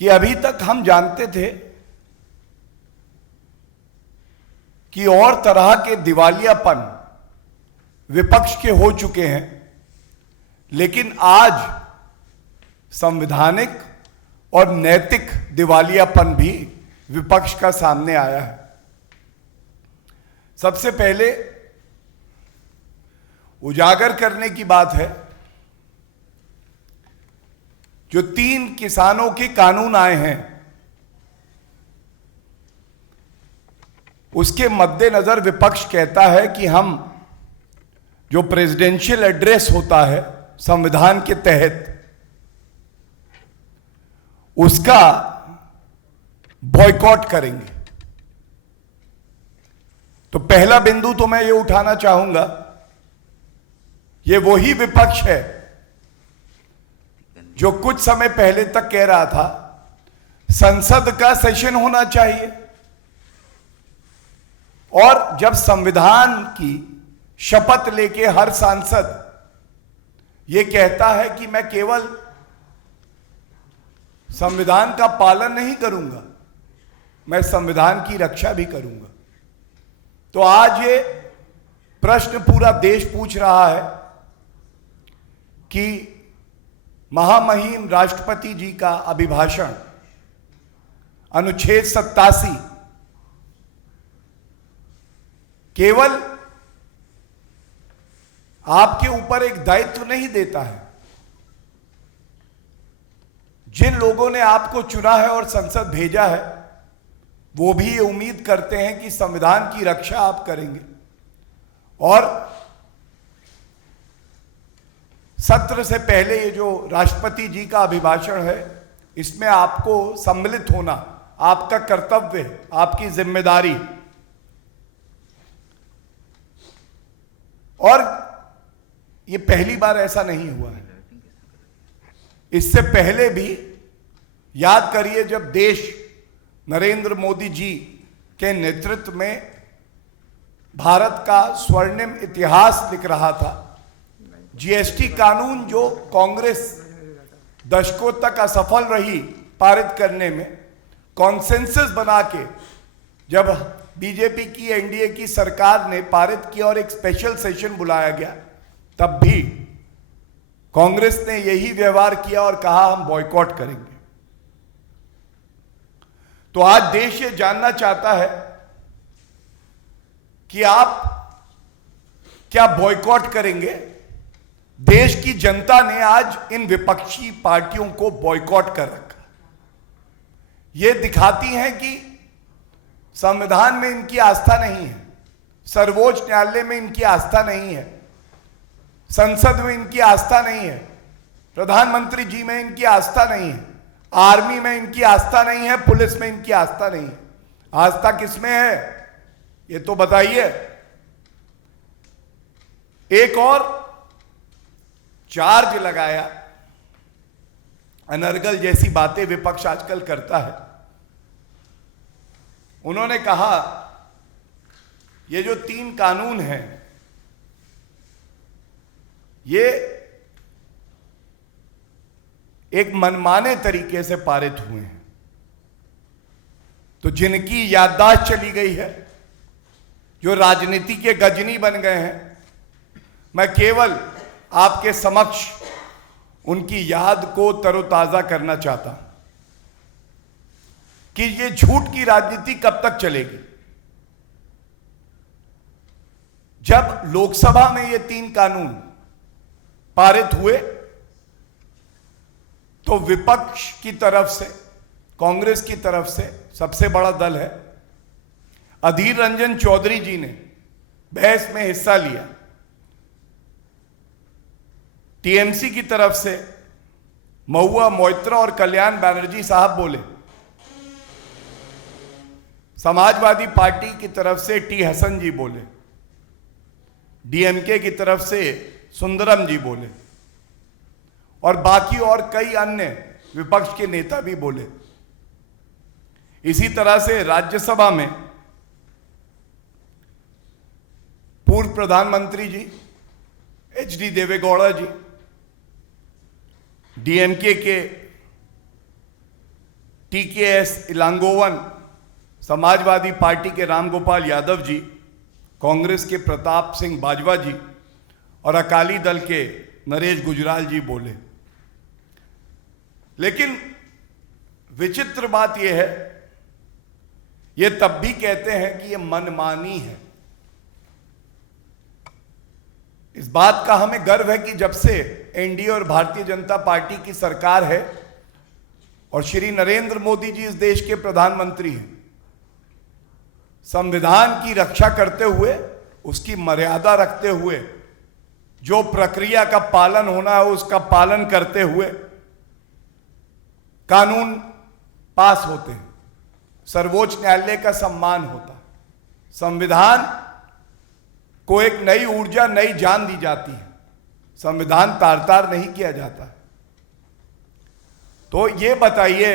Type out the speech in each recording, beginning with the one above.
कि अभी तक हम जानते थे कि और तरह के दिवालियापन विपक्ष के हो चुके हैं, लेकिन आज संवैधानिक और नैतिक दिवालियापन भी विपक्ष का सामने आया है। सबसे पहले उजागर करने की बात है, जो 3 किसानों के कानून आए हैं, उसके मद्देनजर विपक्ष कहता है कि हम जो प्रेसिडेंशियल एड्रेस होता है संविधान के तहत, उसका बॉयकॉट करेंगे। तो पहला बिंदु तो मैं ये उठाना चाहूंगा, ये वही विपक्ष है जो कुछ समय पहले तक कह रहा था संसद का सेशन होना चाहिए, और जब संविधान की शपथ लेके हर सांसद ये कहता है कि मैं केवल संविधान का पालन नहीं करूंगा, मैं संविधान की रक्षा भी करूंगा। तो आज ये प्रश्न पूरा देश पूछ रहा है कि महामहिम राष्ट्रपति जी का अभिभाषण अनुच्छेद 87 केवल आपके ऊपर एक दायित्व नहीं देता है। जिन लोगों ने आपको चुना है और संसद भेजा है, वो भी ये उम्मीद करते हैं कि संविधान की रक्षा आप करेंगे, और सत्र से पहले ये जो राष्ट्रपति जी का अभिभाषण है, इसमें आपको सम्मिलित होना आपका कर्तव्य है, आपकी जिम्मेदारी। और ये पहली बार ऐसा नहीं हुआ है, इससे पहले भी याद करिए, जब देश नरेंद्र मोदी जी के नेतृत्व में भारत का स्वर्णिम इतिहास लिख रहा था, जीएसटी कानून जो कांग्रेस दशकों तक असफल रही पारित करने में, कॉन्सेंसस बना के जब बीजेपी की एनडीए की सरकार ने पारित किया और एक स्पेशल सेशन बुलाया गया, तब भी कांग्रेस ने यही व्यवहार किया और कहा हम बॉयकॉट करेंगे। तो आज देश ये जानना चाहता है कि आप क्या बॉयकॉट करेंगे। देश की जनता ने आज इन विपक्षी पार्टियों को बॉयकॉट कर रखा। ये दिखाती हैं कि संविधान में इनकी आस्था नहीं है, सर्वोच्च न्यायालय में इनकी आस्था नहीं है, संसद में इनकी आस्था नहीं है, प्रधानमंत्री जी में इनकी आस्था नहीं है, आर्मी में इनकी आस्था नहीं है, पुलिस में इनकी आस्था नहीं है। आस्था किसमें है ये तो बताइए। एक और चार्ज लगाया, अनर्गल जैसी बातें विपक्ष आजकल करता है। उन्होंने कहा ये जो 3 कानून हैं, ये एक मनमाने तरीके से पारित हुए हैं। तो जिनकी याददाश्त चली गई है, जो राजनीति के गजनी बन गए हैं, मैं केवल आपके समक्ष उनकी याद को तरोताजा करना चाहता हूं कि ये झूठ की राजनीति कब तक चलेगी। जब लोकसभा में ये 3 कानून पारित हुए तो विपक्ष की तरफ से, कांग्रेस की तरफ से, सबसे बड़ा दल है, अधीर रंजन चौधरी जी ने बहस में हिस्सा लिया। टीएमसी की तरफ से महुआ मोइत्रा और कल्याण बैनर्जी साहब बोले। समाजवादी पार्टी की तरफ से टी हसन जी बोले। डीएमके की तरफ से सुंदरम जी बोले, और बाकी और कई अन्य विपक्ष के नेता भी बोले। इसी तरह से राज्यसभा में पूर्व प्रधानमंत्री जी एचडी देवेगौड़ा जी, डीएमके के TKS इलांगोवन, समाजवादी पार्टी के रामगोपाल यादव जी, कांग्रेस के प्रताप सिंह बाजवा जी और अकाली दल के नरेश गुजराल जी बोले। लेकिन विचित्र बात यह है, ये तब भी कहते हैं कि ये मनमानी है। इस बात का हमें गर्व है कि जब से एनडीए और भारतीय जनता पार्टी की सरकार है और श्री नरेंद्र मोदी जी इस देश के प्रधानमंत्री हैं, संविधान की रक्षा करते हुए, उसकी मर्यादा रखते हुए, जो प्रक्रिया का पालन होना है उसका पालन करते हुए कानून पास होते हैं, सर्वोच्च न्यायालय का सम्मान होता है, संविधान को एक नई ऊर्जा, नई जान दी जाती है, संविधान तार तार नहीं किया जाता। तो ये बताइए,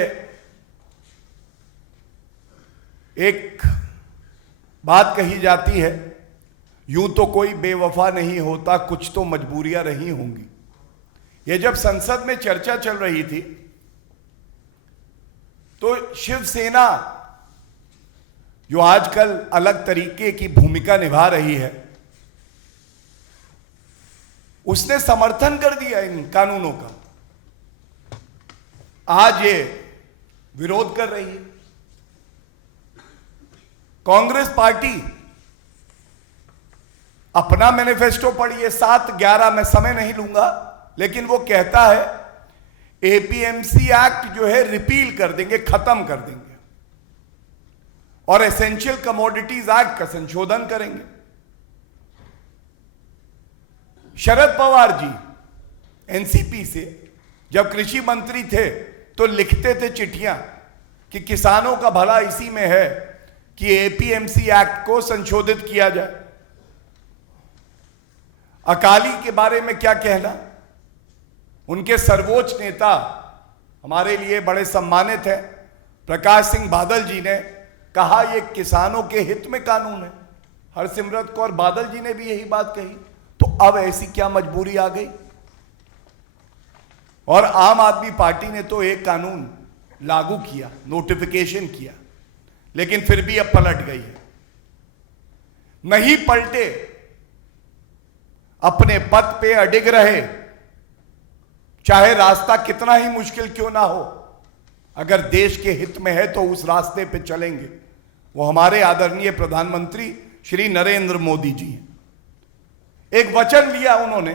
एक बात कही जाती है, यूं तो कोई बेवफा नहीं होता, कुछ तो मजबूरियां रही होंगी। ये जब संसद में चर्चा चल रही थी तो शिवसेना, जो आजकल अलग तरीके की भूमिका निभा रही है, उसने समर्थन कर दिया इन कानूनों का। आज ये विरोध कर रही है। कांग्रेस पार्टी अपना मैनिफेस्टो पढ़िए, 7/11, मैं समय नहीं लूंगा, लेकिन वो कहता है एपीएमसी एक्ट जो है रिपील कर देंगे, खत्म कर देंगे, और एसेंशियल कमोडिटीज एक्ट का संशोधन करेंगे। शरद पवार जी एनसीपी से जब कृषि मंत्री थे तो लिखते थे चिट्ठियां कि किसानों का भला इसी में है कि एपीएमसी एक्ट को संशोधित किया जाए। अकाली के बारे में क्या कहना, उनके सर्वोच्च नेता, हमारे लिए बड़े सम्मानित हैं, प्रकाश सिंह बादल जी ने कहा यह किसानों के हित में कानून है। हरसिमरत कौर बादल जी ने भी यही बात कही। तो अब ऐसी क्या मजबूरी आ गई? और आम आदमी पार्टी ने तो एक कानून लागू किया, नोटिफिकेशन किया, लेकिन फिर भी अब पलट गई है। नहीं पलटे, अपने पद पे अडिग रहे, चाहे रास्ता कितना ही मुश्किल क्यों ना हो, अगर देश के हित में है तो उस रास्ते पे चलेंगे। वो हमारे आदरणीय प्रधानमंत्री श्री नरेंद्र मोदी जी हैं। एक वचन लिया उन्होंने,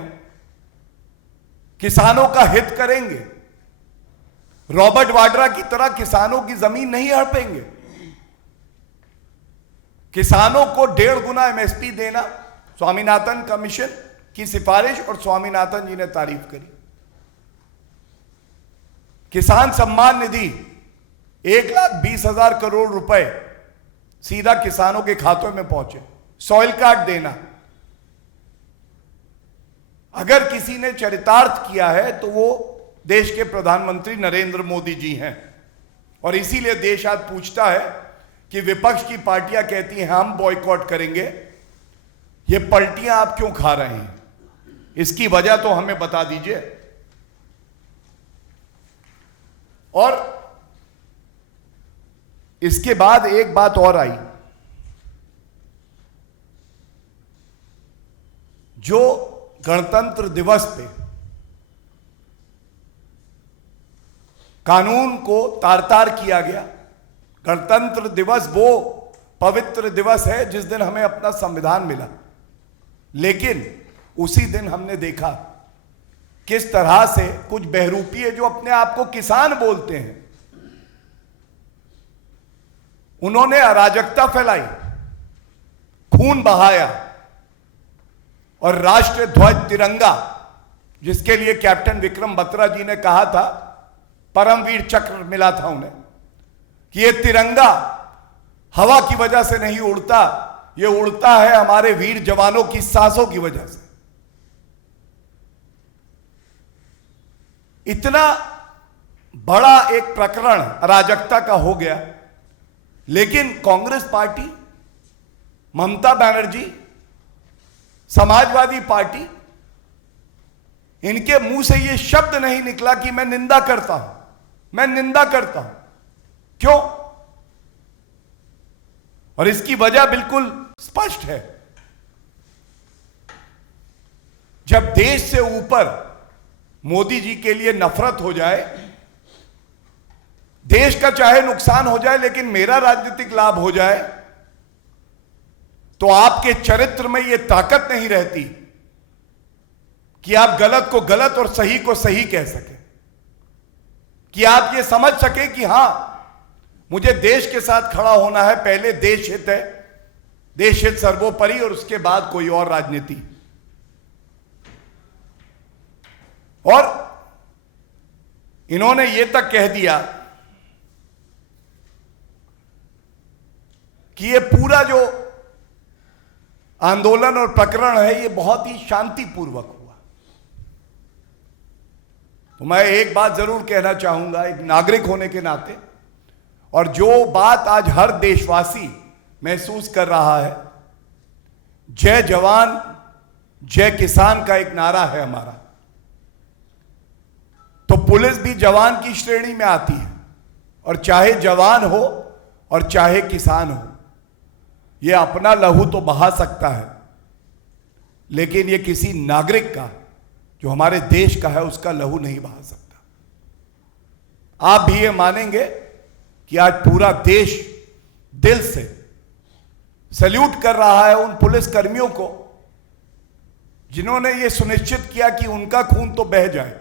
किसानों का हित करेंगे, रॉबर्ट वाड्रा की तरह किसानों की जमीन नहीं हड़पेंगे, किसानों को 1.5 गुना एमएसपी देना, स्वामीनाथन कमीशन की सिफारिश, और स्वामीनाथन जी ने तारीफ करी। किसान सम्मान निधि 1,20,000 करोड़ रुपए सीधा किसानों के खातों में पहुंचे, सॉइल कार्ड देना। अगर किसी ने चरितार्थ किया है तो वो देश के प्रधानमंत्री नरेंद्र मोदी जी हैं। और इसीलिए देश आज पूछता है कि विपक्ष की पार्टियां कहती हैं हम बॉयकॉट करेंगे, ये पलटियां आप क्यों खा रहे हैं? इसकी वजह तो हमें बता दीजिए। और इसके बाद एक बात और आई, जो गणतंत्र दिवस पे कानून को तार-तार किया गया। गणतंत्र दिवस वो पवित्र दिवस है जिस दिन हमें अपना संविधान मिला, लेकिन उसी दिन हमने देखा किस तरह से कुछ बहरूपीय जो अपने आप को किसान बोलते हैं, उन्होंने अराजकता फैलाई, खून बहाया, और राष्ट्र ध्वज तिरंगा, जिसके लिए कैप्टन विक्रम बत्रा जी ने कहा था, परमवीर चक्र मिला था उन्हें, कि यह तिरंगा हवा की वजह से नहीं उड़ता, यह उड़ता है हमारे वीर जवानों की सांसों की वजह से। इतना बड़ा एक प्रकरण अराजकता का हो गया, लेकिन कांग्रेस पार्टी, ममता बनर्जी, समाजवादी पार्टी, इनके मुंह से यह शब्द नहीं निकला कि मैं निंदा करता हूं, मैं निंदा करता हूं। क्यों? और इसकी वजह बिल्कुल स्पष्ट है। जब देश से ऊपर मोदी जी के लिए नफरत हो जाए, देश का चाहे नुकसान हो जाए लेकिन मेरा राजनीतिक लाभ हो जाए, तो आपके चरित्र में यह ताकत नहीं रहती कि आप गलत को गलत और सही को सही कह सके, कि आप ये समझ सके कि हां, मुझे देश के साथ खड़ा होना है, पहले देश हित है, देश हित सर्वोपरि, और उसके बाद कोई और राजनीति। और इन्होंने यह तक कह दिया कि यह पूरा जो आंदोलन और प्रकरण है, यह बहुत ही शांतिपूर्वक हुआ। तो मैं एक बात जरूर कहना चाहूंगा एक नागरिक होने के नाते, और जो बात आज हर देशवासी महसूस कर रहा है, जय जवान जय किसान का एक नारा है हमारा, तो पुलिस भी जवान की श्रेणी में आती है। और चाहे जवान हो और चाहे किसान हो, यह अपना लहू तो बहा सकता है, लेकिन यह किसी नागरिक का, जो हमारे देश का है, उसका लहू नहीं बहा सकता। आप भी ये मानेंगे कि आज पूरा देश दिल से सैल्यूट कर रहा है उन पुलिस कर्मियों को जिन्होंने ये सुनिश्चित किया कि उनका खून तो बह जाए,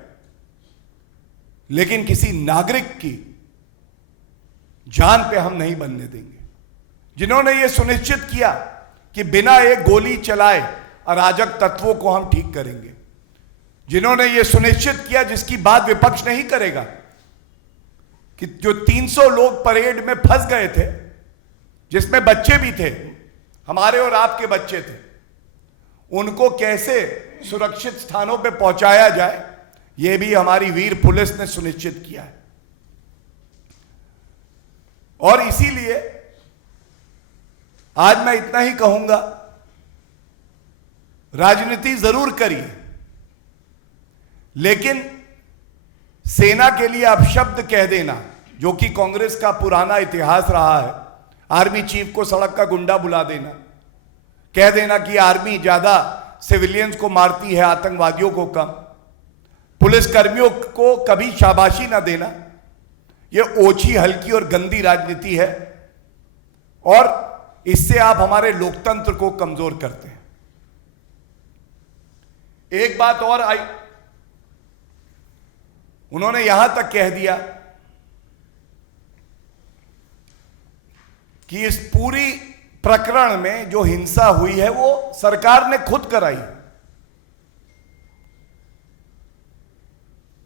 लेकिन किसी नागरिक की जान पे हम नहीं बनने देंगे। जिन्होंने ये सुनिश्चित किया कि बिना एक गोली चलाए अराजक तत्वों को हम ठीक करेंगे। जिन्होंने ये सुनिश्चित किया, जिसकी बात विपक्ष नहीं करेगा, कि जो 300 लोग परेड में फंस गए थे, जिसमें बच्चे भी थे, हमारे और आपके बच्चे थे, उनको कैसे सुरक्षित स्थानों पे पहुंचाया जाए, यह भी हमारी वीर पुलिस ने सुनिश्चित किया है। और इसीलिए आज मैं इतना ही कहूंगा, राजनीति जरूर करिए, लेकिन सेना के लिए अपशब्द कह देना, जो कि कांग्रेस का पुराना इतिहास रहा है, आर्मी चीफ को सड़क का गुंडा बुला देना, कह देना कि आर्मी ज्यादा सिविलियंस को मारती है, आतंकवादियों को कम, पुलिस कर्मियों को कभी शाबाशी ना देना, यह ओछी, हल्की और गंदी राजनीति है, और इससे आप हमारे लोकतंत्र को कमजोर करते हैं। एक बात और आई, उन्होंने यहां तक कह दिया कि इस पूरी प्रकरण में जो हिंसा हुई है वो सरकार ने खुद कराई।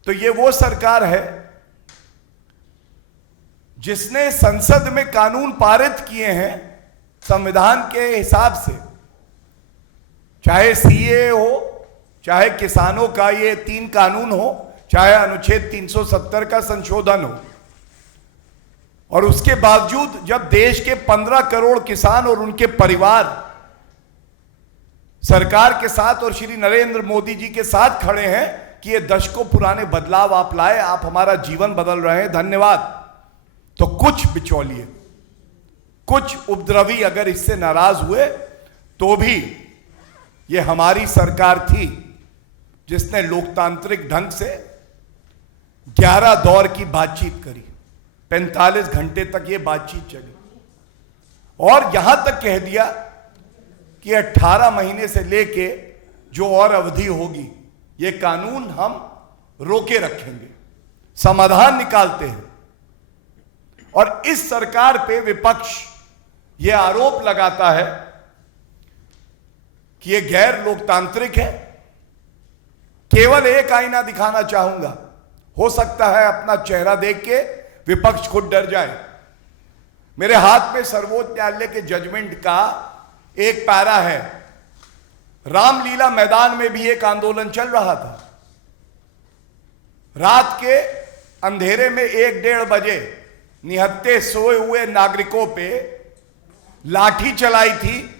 तो ये वो सरकार है जिसने संसद में कानून पारित किए हैं संविधान के हिसाब से, चाहे सीए हो, चाहे किसानों का ये 3 कानून हो, चाहे अनुच्छेद 370 का संशोधन हो, और उसके बावजूद जब देश के 15 करोड़ किसान और उनके परिवार सरकार के साथ और श्री नरेंद्र मोदी जी के साथ खड़े हैं कि ये दशकों पुराने बदलाव आप लाए, आप हमारा जीवन बदल रहे हैं, धन्यवाद, तो कुछ बिचौलिए, कुछ उपद्रवी अगर इससे नाराज हुए, तो भी ये हमारी सरकार थी जिसने लोकतांत्रिक ढंग से 11 दौर की बातचीत करी, 45 घंटे तक ये बातचीत चली, और यहां तक कह दिया कि 18 महीने से लेके जो और अवधि होगी, ये कानून हम रोके रखेंगे, समाधान निकालते हैं। और इस सरकार पे विपक्ष ये आरोप लगाता है कि ये गैर लोकतांत्रिक है। केवल एक आईना दिखाना चाहूंगा, हो सकता है अपना चेहरा देख के विपक्ष खुद डर जाए। मेरे हाथ में सर्वोच्च न्यायालय के जजमेंट का एक पैरा है। रामलीला मैदान में भी एक आंदोलन चल रहा था। रात के अंधेरे में 1-1:30 बजे निहत्थे सोए हुए नागरिकों पे लाठी चलाई थी,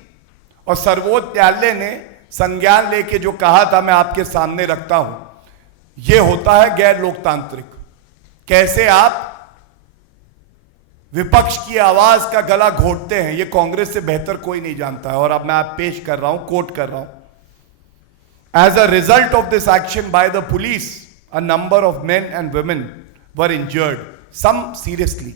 और सर्वोच्च न्यायालय ने संज्ञान लेके जो कहा था, मैं आपके सामने रखता हूं। यह होता है गैर लोकतांत्रिक। कैसे आप विपक्ष की आवाज का गला घोटते हैं, ये कांग्रेस से बेहतर कोई नहीं जानता है। और अब मैं आप पेश कर रहा हूं, कोट कर रहा हूं। As a result of this action by the police, a number of men and women were injured, some seriously.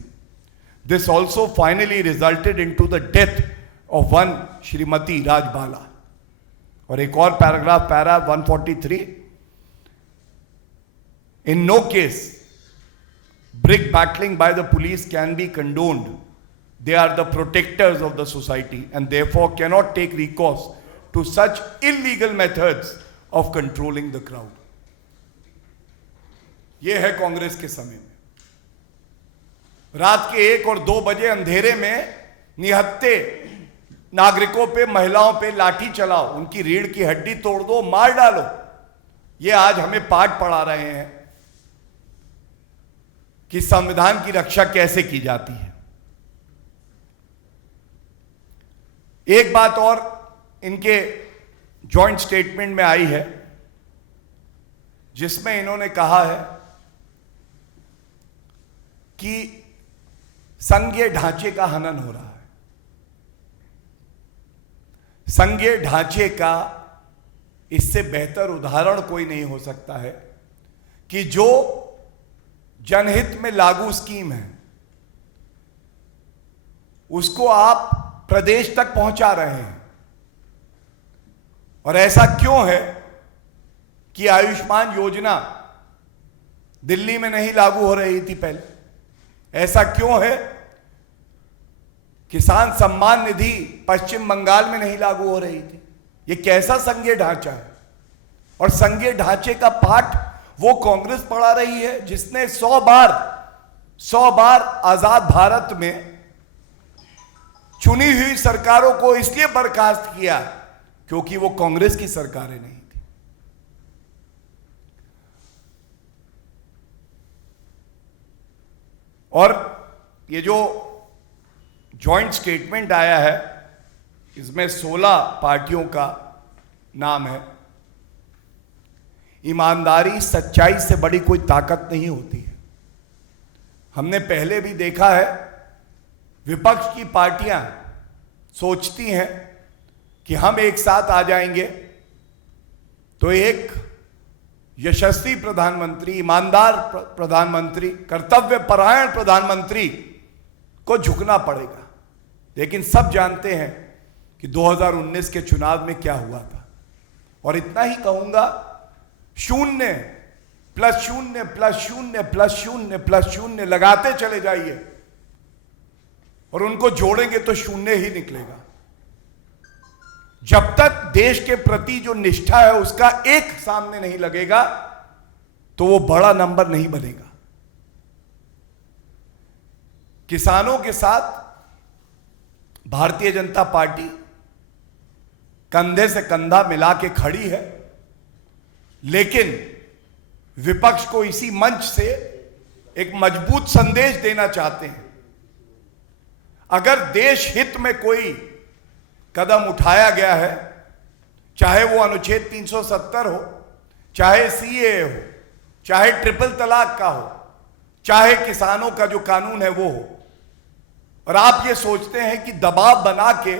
This also finally resulted in to the death of one Shrimati Rajbala. और एक और paragraph, para 143, in no case brick battling by the police can be condoned. They are the protectors of the society and therefore cannot take recourse to such illegal methods of controlling the crowd. यह है कांग्रेस के समय में। रात के 1 और 2 बजे अंधेरे में निहत्थे नागरिकों पे, महिलाओं पे लाठी चलाओ, उनकी रीढ़ की हड्डी तोड़ दो, मार डालो। ये आज हमें पाठ पढ़ा रहे हैं कि संविधान की रक्षा कैसे की जाती है। एक बात और इनके जॉइंट स्टेटमेंट में आई है, जिसमें इन्होंने कहा है कि संघीय ढांचे का हनन हो रहा है। संघीय ढांचे का इससे बेहतर उदाहरण कोई नहीं हो सकता है कि जो जनहित में लागू स्कीम है उसको आप प्रदेश तक पहुंचा रहे हैं। और ऐसा क्यों है कि आयुष्मान योजना दिल्ली में नहीं लागू हो रही थी पहले? ऐसा क्यों है किसान सम्मान निधि पश्चिम बंगाल में नहीं लागू हो रही थी? यह कैसा संघीय ढांचा है? और संघीय ढांचे का पाठ वो कांग्रेस पढ़ा रही है जिसने 100 बार आजाद भारत में चुनी हुई सरकारों को इसलिए बर्खास्त किया क्योंकि वो कांग्रेस की सरकारें नहीं थी। और ये जो जॉइंट स्टेटमेंट आया है, इसमें 16 पार्टियों का नाम है। ईमानदारी, सच्चाई से बड़ी कोई ताकत नहीं होती है। हमने पहले भी देखा है, विपक्ष की पार्टियां सोचती हैं कि हम एक साथ आ जाएंगे तो एक यशस्वी प्रधानमंत्री, ईमानदार प्रधानमंत्री, कर्तव्य परायण प्रधानमंत्री को झुकना पड़ेगा। लेकिन सब जानते हैं कि 2019 के चुनाव में क्या हुआ था। और इतना ही कहूंगा, 0 प्लस 0 प्लस 0 प्लस 0 प्लस 0 लगाते चले जाइए और उनको जोड़ेंगे तो 0 ही निकलेगा। जब तक देश के प्रति जो निष्ठा है उसका एक सामने नहीं लगेगा तो वो बड़ा नंबर नहीं बनेगा। किसानों के साथ भारतीय जनता पार्टी कंधे से कंधा मिला के खड़ी है, लेकिन विपक्ष को इसी मंच से एक मजबूत संदेश देना चाहते हैं। अगर देश हित में कोई कदम उठाया गया है, चाहे वो अनुच्छेद 370 हो, चाहे सीएए हो, चाहे ट्रिपल तलाक का हो, चाहे किसानों का जो कानून है वो हो, और आप ये सोचते हैं कि दबाव बना के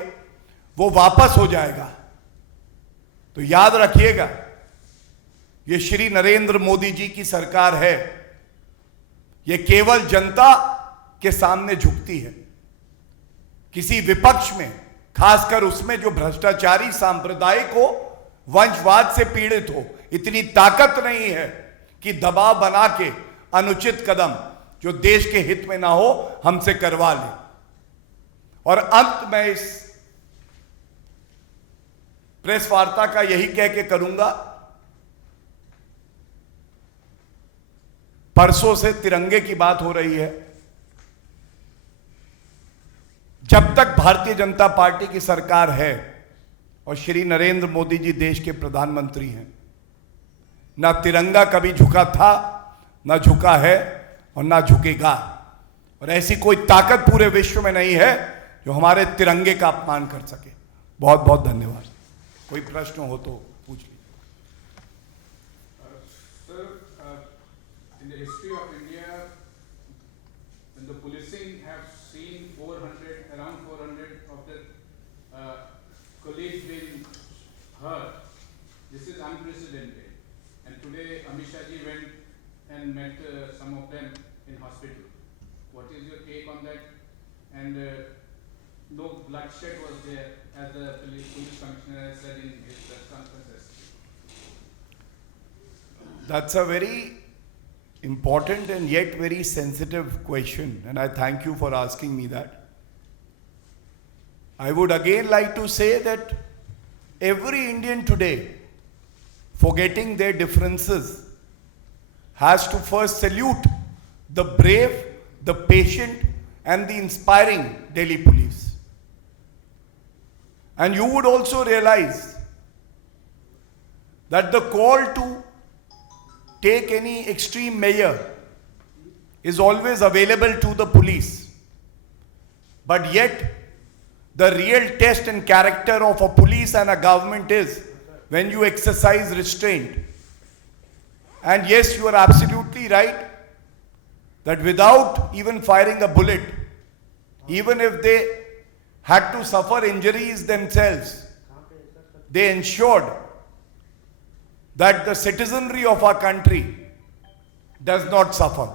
वो वापस हो जाएगा, तो याद रखिएगा, ये श्री नरेंद्र मोदी जी की सरकार है। ये केवल जनता के सामने झुकती है। किसी विपक्ष में, खासकर उसमें जो भ्रष्टाचारी, सांप्रदायिक हो, वंशवाद से पीड़ित हो, इतनी ताकत नहीं है कि दबाव बना के अनुचित कदम जो देश के हित में ना हो हमसे करवा ले। और अंत में इस प्रेस वार्ता का यही कह के करूंगा, परसों से तिरंगे की बात हो रही है। जब तक भारतीय जनता पार्टी की सरकार है और श्री नरेंद्र मोदी जी देश के प्रधानमंत्री हैं, ना तिरंगा कभी झुका था, ना झुका है और ना झुकेगा। और ऐसी कोई ताकत पूरे विश्व में नहीं है जो हमारे तिरंगे का अपमान कर सके। बहुत बहुत धन्यवाद। कोई प्रश्न हो तो पूछ लीजिए। In the history of India, when the policing has seen 400, around 400 of the colleagues being hurt. This is unprecedented. And today Amit Shah ji went and met some of them in hospital. What is your take on that? And no bloodshed was there, as the police commissioner has said in his press conference. That's a very important and yet very sensitive question, and I thank you for asking me that. I would again like to say that every Indian today, forgetting their differences, has to first salute the brave, the patient, and the inspiring Delhi police. And you would also realize that the call to take any extreme measure is always available to the police. But yet, the real test and character of a police and a government is when you exercise restraint. And yes, you are absolutely right that without even firing a bullet, even if they had to suffer injuries themselves, they ensured that the citizenry of our country does not suffer.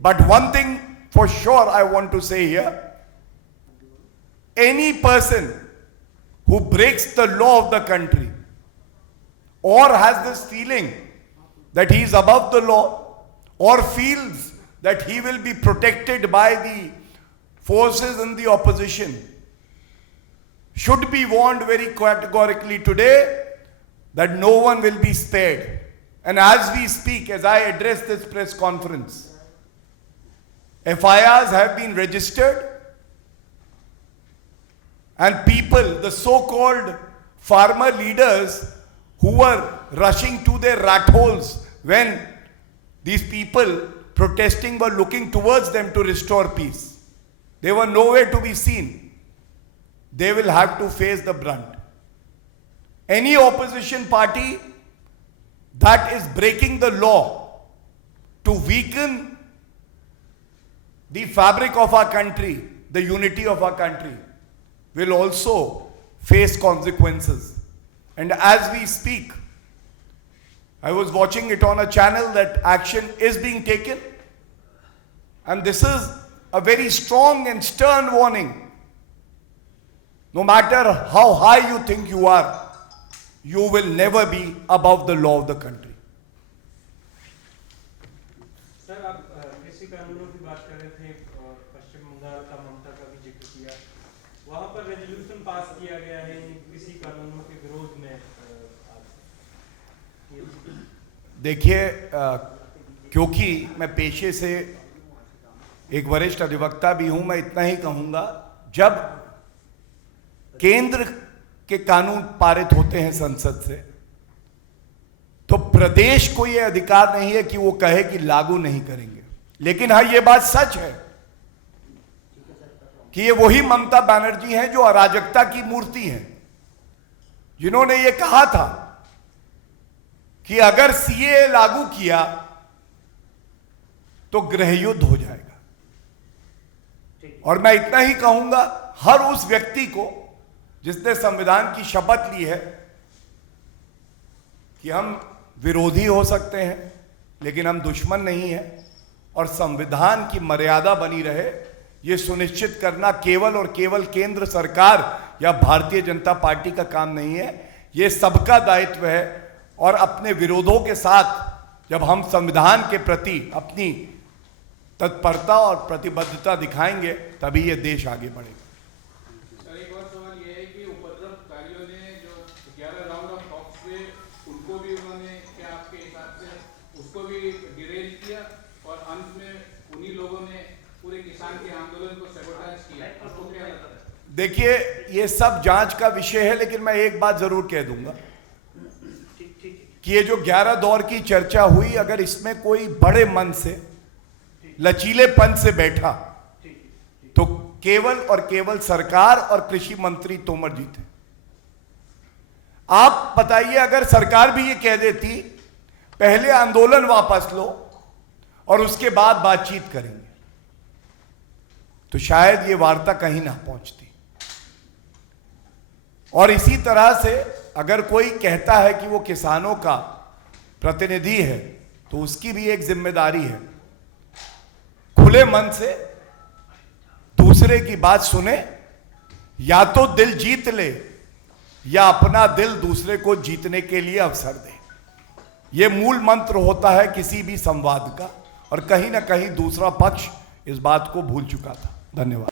But one thing for sure I want to say here, any person who breaks the law of the country or has this feeling that he is above the law or feels that he will be protected by the forces in the opposition should be warned very categorically today that no one will be spared. And as we speak, as I address this press conference, FIRs have been registered and people, the so-called farmer leaders who were rushing to their rat holes when these people protesting were looking towards them to restore peace, they were nowhere to be seen. They will have to face the brunt. Any opposition party that is breaking the law to weaken the fabric of our country, the unity of our country, will also face consequences. And as we speak, I was watching it on a channel that action is being taken, and this is a very strong and stern warning. No matter how high you think you are, you will never be above the law of the country. Sir, आप कृषि कानूनों की बात कर रहे थे और पश्चिम बंगाल का ममता का भी जिक्र किया। वहां पर रेजोल्यूशन पास किया गया है कृषि कानूनों के विरोध में। देखिए, क्योंकि मैं पेशे से एक वरिष्ठ अधिवक्ता भी हूं, मैं इतना ही कहूंगा, जब केंद्र के कानून पारित होते हैं संसद से, तो प्रदेश को यह अधिकार नहीं है कि वो कहे कि लागू नहीं करेंगे। लेकिन हाँ, ये बात सच है कि ये वही ममता बनर्जी हैं जो अराजकता की मूर्ति हैं, जिन्होंने ये कहा था कि अगर सीए लागू किया तो गृहयुद्ध हो जाएगा। और मैं इतना ही कहूंगा, हर उस व्यक्ति को जिसने संविधान की शपथ ली है कि हम विरोधी हो सकते हैं लेकिन हम दुश्मन नहीं हैं, और संविधान की मर्यादा बनी रहे, यह सुनिश्चित करना केवल और केवल केंद्र सरकार या भारतीय जनता पार्टी का काम नहीं है, यह सबका दायित्व है। और अपने विरोधों के साथ जब हम संविधान के प्रति अपनी तत्परता और प्रतिबद्धता दिखाएंगे, तभी यह देश आगे बढ़ेगा। सर, एक और सवाल यह है कि उपद्रवकारियों ने जो 11 राउंड ऑफ टॉक्स हुए, उनको भी उन्होंने क्या आपके हिसाब से उसको भी डिरेल किया, और अंत में उन्हीं लोगों ने पूरे किसान के आंदोलन को सैबोटेज किया, उसको क्या लगता है? देखिए, ये सब जांच का विषय है, लेकिन मैं एक बात जरूर कह दूंगा कि ये जो 11 दौर की चर्चा हुई, अगर इसमें कोई बड़े मन से, लचीलेपन से बैठा, तो केवल और केवल सरकार और कृषि मंत्री तोमर जी थे। आप बताइए, अगर सरकार भी ये कह देती पहले आंदोलन वापस लो और उसके बाद बातचीत करेंगे, तो शायद ये वार्ता कहीं ना पहुंचती। और इसी तरह से अगर कोई कहता है कि वो किसानों का प्रतिनिधि है तो उसकी भी एक जिम्मेदारी है, खुले मन से दूसरे की बात सुने, या तो दिल जीत ले या अपना दिल दूसरे को जीतने के लिए अवसर दे। यह मूल मंत्र होता है किसी भी संवाद का, और कहीं ना कहीं दूसरा पक्ष इस बात को भूल चुका था। धन्यवाद।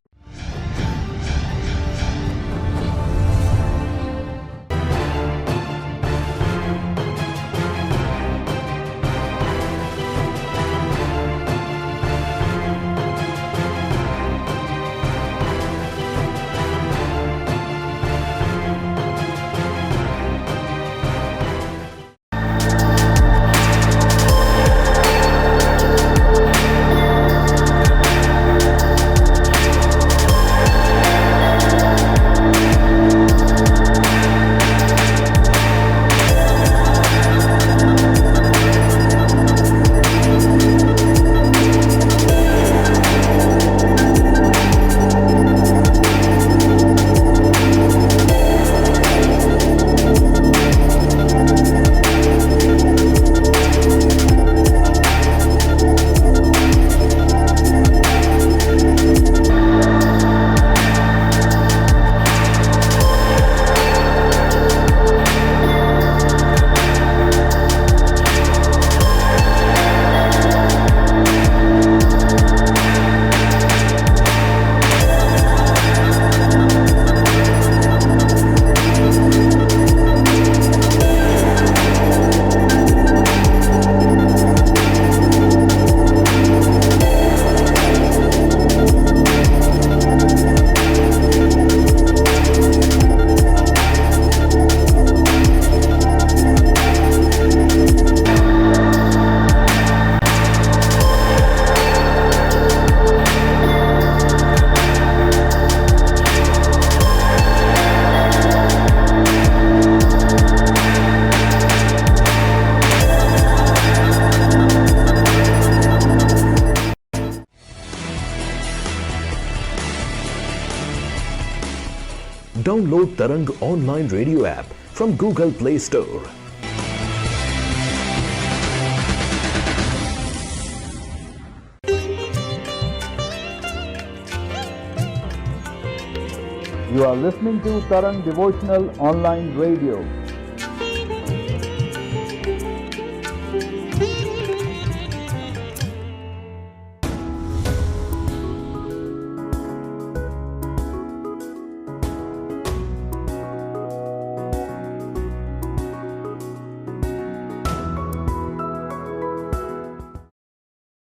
Download Tarang online radio app from Google Play Store. You are listening to Tarang Devotional Online Radio.